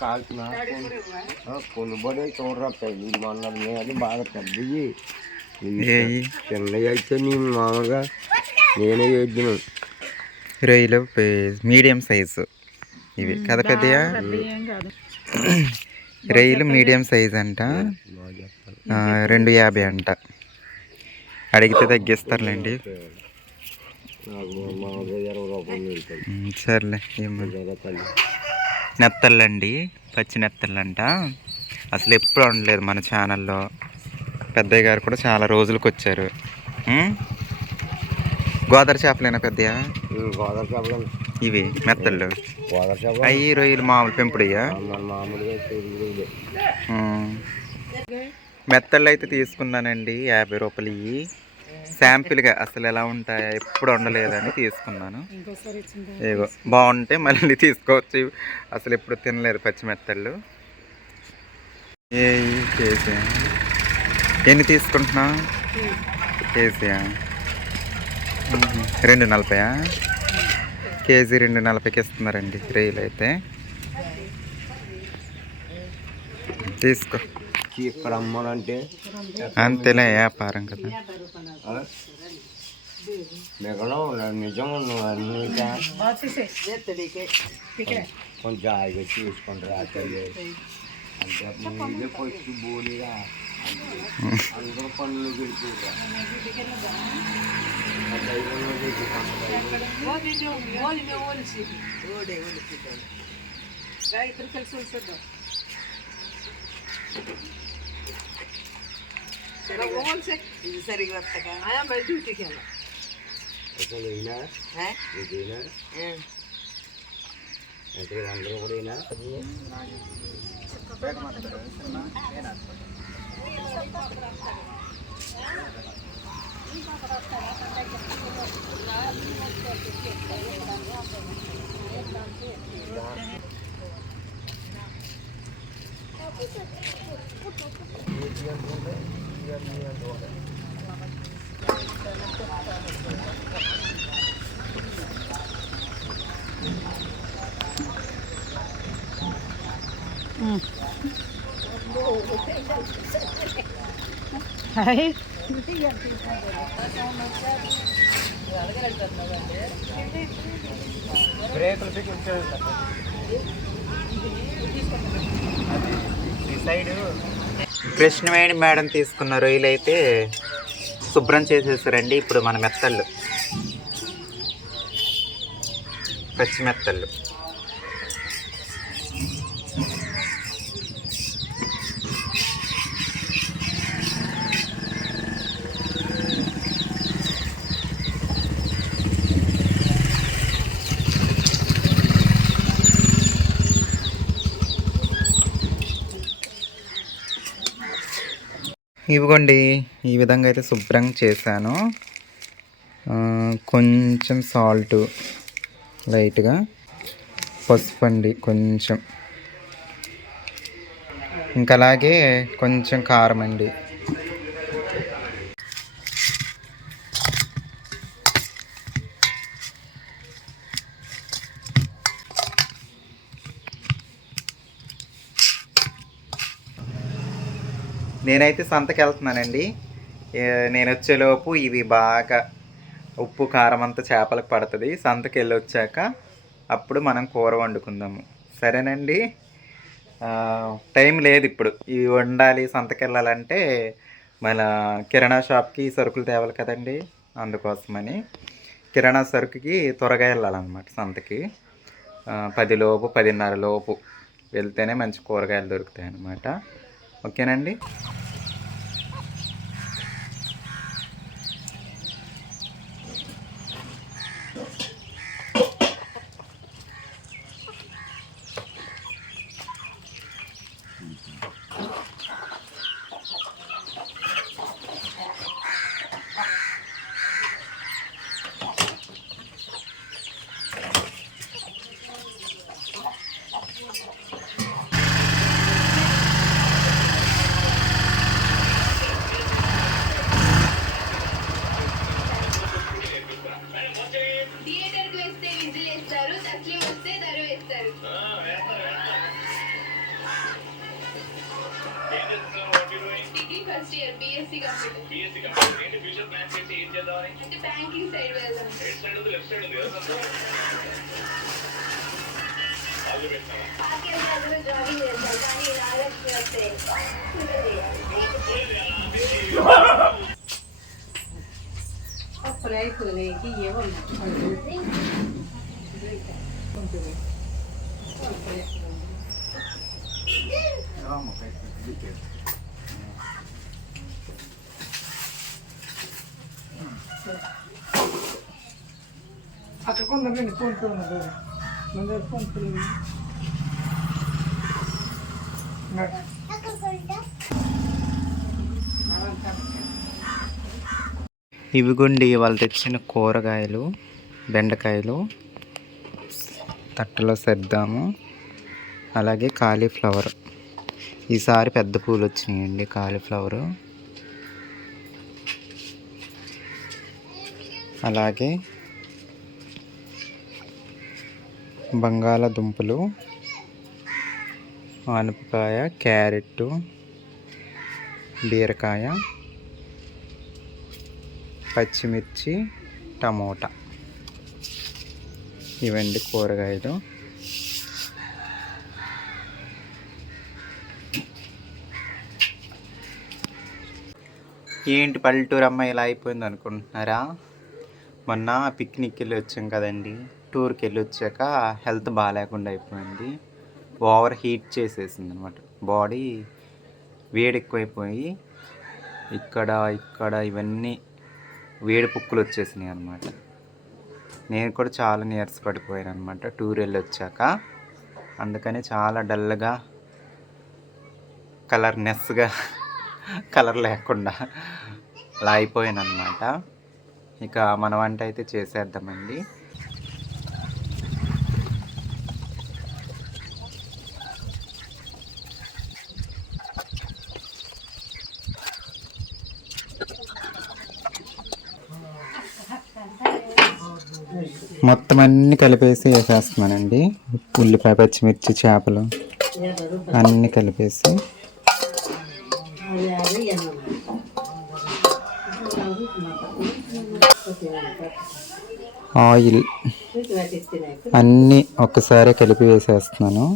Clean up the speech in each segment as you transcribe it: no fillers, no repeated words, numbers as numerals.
కాల్చిన కొనుబడి చూడరాయి మొన్నది అది బాగా పెద్దవి చిన్నవి అయితే నేను మామూలుగా నేనే వేద్దాను. రొయ్యలు మీడియం సైజు ఇవి కదా పెద్దయా? రొయ్యలు మీడియం సైజ్ అంట, 250 అంట. అడిగితే తగ్గిస్తారులేండి. సర్లే. నెత్తళ్ళండి, పచ్చి నెత్తళ్ళంట. అసలు ఎప్పుడు ఉండలేదు మన ఛానల్లో. పెద్దయ్య గారు కూడా చాలా రోజులకు వచ్చారు. గోదావరి చేపలేనా పెద్దయ్య? గోదావరి చేపలు ఇవి మెత్తళ్ళు. గోదావరి చేపలు అవి రొయ్యలు మామూలు పెంపుడయ్యా? మామూలుగా మెత్తళ్ళు అయితే తీసుకున్నానండి, 50 రూపాయలు. ఇవి శాంపిల్గా అసలు ఎలా ఉంటాయా, ఎప్పుడు ఉండలేదని తీసుకున్నాను. ఏగో బాగుంటే మళ్ళీ తీసుకోవచ్చు. అసలు ఎప్పుడు తినలేదు పచ్చి మెత్తళ్ళు. ఏ కేజీ ఎన్ని తీసుకుంటున్నా? కేజీయా? 240. కేజీ 240కి ఇస్తున్నారండి రొయ్యలు అయితే. తీసుకో. ఇక్కడ అమ్మాలంటే అంతేలే, వ్యాపారం కదా. నిజం కొంచెం హాయిగా చూసుకుంటారు. అంటే ముందే పొచ్చు బోలిగా అందరూ పనులు గెలిపోతారు. అందరూ కూడా కృష్ణవేణి మేడం తీసుకున్న రొయ్యలు అయితే శుభ్రం చేసేసారండి. ఇప్పుడు మన మెత్తళ్ళు, పచ్చి మెత్తళ్ళు. ఇవిగోండి, ఈ విధంగా అయితే శుభ్రం చేశాను. కొంచెం సాల్టు, లైట్గా పసుపు అండి కొంచెం, ఇంకా అలాగే కొంచెం కారం అండి. నేనైతే సంతకి వెళ్తున్నానండి. నేను వచ్చేలోపు ఇవి బాగా ఉప్పు కారం అంతా చేపలకు పడుతుంది. సంతకి వెళ్ళి వచ్చాక అప్పుడు మనం కూర వండుకుందాము, సరేనండి? టైం లేదు ఇప్పుడు, ఇవి వండాలి. సంతకి వెళ్ళాలంటే మన కిరాణా షాప్కి సరుకులు తేవాలి కదండి, అందుకోసమని కిరాణా సరుకుకి త్వరగా వెళ్ళాలన్నమాట సంతకి. 10 లోపు 10:30 లోపు వెళ్తేనే మంచి కూరగాయలు దొరుకుతాయి అన్నమాట. ఓకేనండి. థియేటర్కి వస్తే విజిల్ వేస్తారు, తస్లీం వస్తే దరువు వేస్తారు. ఫస్ట్ ఇయర్ బీఎస్సీ కంప్లీట్ అంటే బ్యాంకింగ్ సైడ్ వెళ్దాం. జాయిన్ చేద్దాం కానీ నాగలక్ష్మి వస్తే అప్పుడు అయిపోయినాయి ఏమన్నా అక్కడ కొందరు ఫోన్ పే ఉన్నది మన ఫోన్ పే ఇవిగోండి వాళ్ళు తెచ్చిన కూరగాయలు, బెండకాయలు తట్టలో సర్దాము. అలాగే కాలీఫ్లవర్, ఈసారి పెద్ద పూలు వచ్చినాయండి కాలీఫ్లవరు. అలాగే బంగాళదుంపలు, ఆనపకాయ, క్యారెట్, బీరకాయ, పచ్చిమిర్చి, టమోటా, ఇవండి కూరగాయలు. ఏంటి పల్లెటూరు అమ్మాయి ఇలా అయిపోయింది అనుకుంటున్నారా? మొన్న పిక్నిక్కి వెళ్ళి వచ్చాం కదండి, టూర్కి వెళ్ళి వచ్చాక హెల్త్ బాగాలేకుండా అయిపోయింది. ఓవర్ హీట్ చేసేసింది అనమాట, బాడీ వేడి ఎక్కువైపోయి ఇక్కడ ఇవన్నీ వేడి పుక్కులు వచ్చేసినాయి అనమాట. నేను కూడా చాలా నీరస పడిపోయాను అనమాట టూర్ వెళ్ళి వచ్చాక. అందుకని చాలా డల్గా, కలర్ లేకుండా అలా అయిపోయాను అనమాట. ఇక మన వంట అయితే చేసేద్దామండి. మొత్తం అన్నీ కలిపేసి వేసేస్తున్నానండి. ఉల్లిపాయ, పచ్చిమిర్చి, చేపలు అన్నీ కలిపేసి ఆయిల్ అన్నీ ఒక్కసారి కలిపి వేసేస్తున్నాను.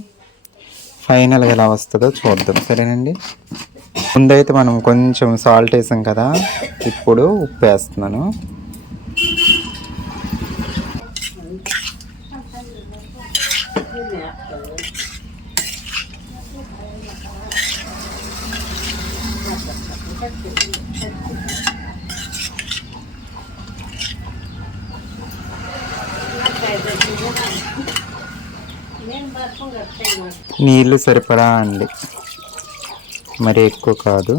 ఫైనల్గా ఎలా వస్తుందో చూద్దాం, సరేనండి. ముందైతే మనం కొంచెం సాల్ట్ వేసాం కదా, ఇప్పుడు ఉప్పు వేస్తున్నాను. నీళ్ళు సరిపడా అండి, మరి ఎక్కువ కాదు.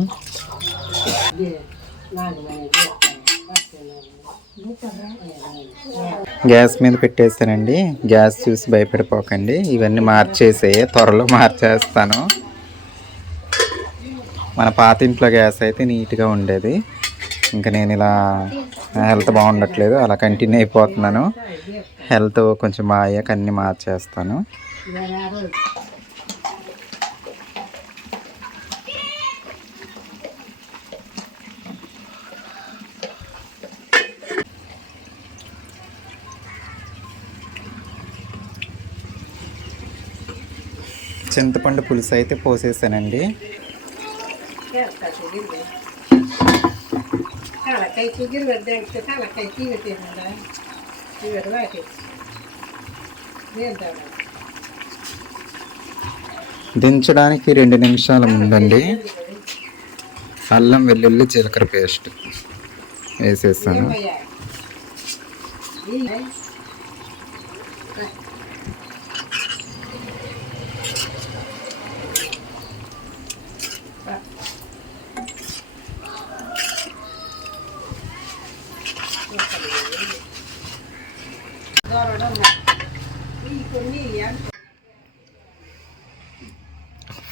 గ్యాస్ మీద పెట్టేస్తానండి. గ్యాస్ చూసి భయపడిపోకండి, ఇవన్నీ మార్చేసే త్వరలో మార్చేస్తాను. మన పాత ఇంట్లో గ్యాస్ అయితే నీట్గా ఉండేది. ఇంకా నేను ఇలా హెల్త్ బాగుండట్లేదు, అలా కంటిన్యూ అయిపోతున్నాను. హెల్త్ కొంచెం బాగాక అన్నీ మార్చేస్తాను. చింతపండు పులుసు అయితే పోసేసానండి. దించడానికి 2 నిమిషాల ముందండి అల్లం వెల్లుల్లి జీలకర్ర పేస్ట్ వేసేసాను.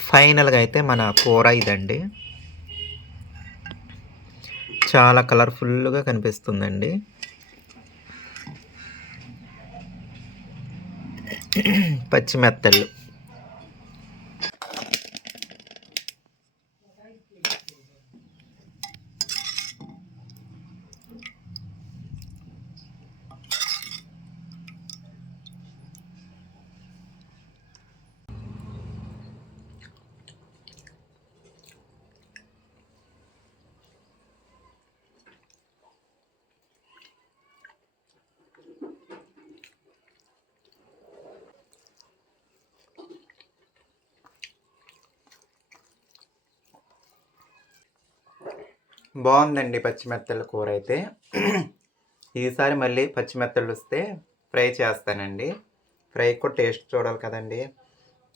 ఫైనల్గా అయితే మన కూర ఇదండి. చాలా కలర్ఫుల్గా కనిపిస్తుందండి. పచ్చిమెత్తళ్ళు, బాగుందండి పచ్చిమెత్తల కూర అయితే. ఈసారి మళ్ళీ పచ్చిమెత్తలు వస్తే ఫ్రై చేస్తానండి. ఫ్రై కూడా టేస్ట్ చూడాలి కదండి.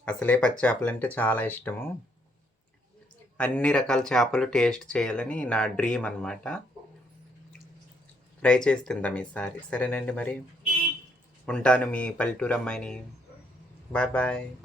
అసలే పచ్చి చేపలు అంటే చాలా ఇష్టము. అన్ని రకాల చేపలు టేస్ట్ చేయాలని నా డ్రీమ్ అన్నమాట. ఫ్రై చేసి తిందాం ఈసారి. సరేనండి మరి, ఉంటాను మీ పల్లెటూరు అమ్మాయిని. Bye bye.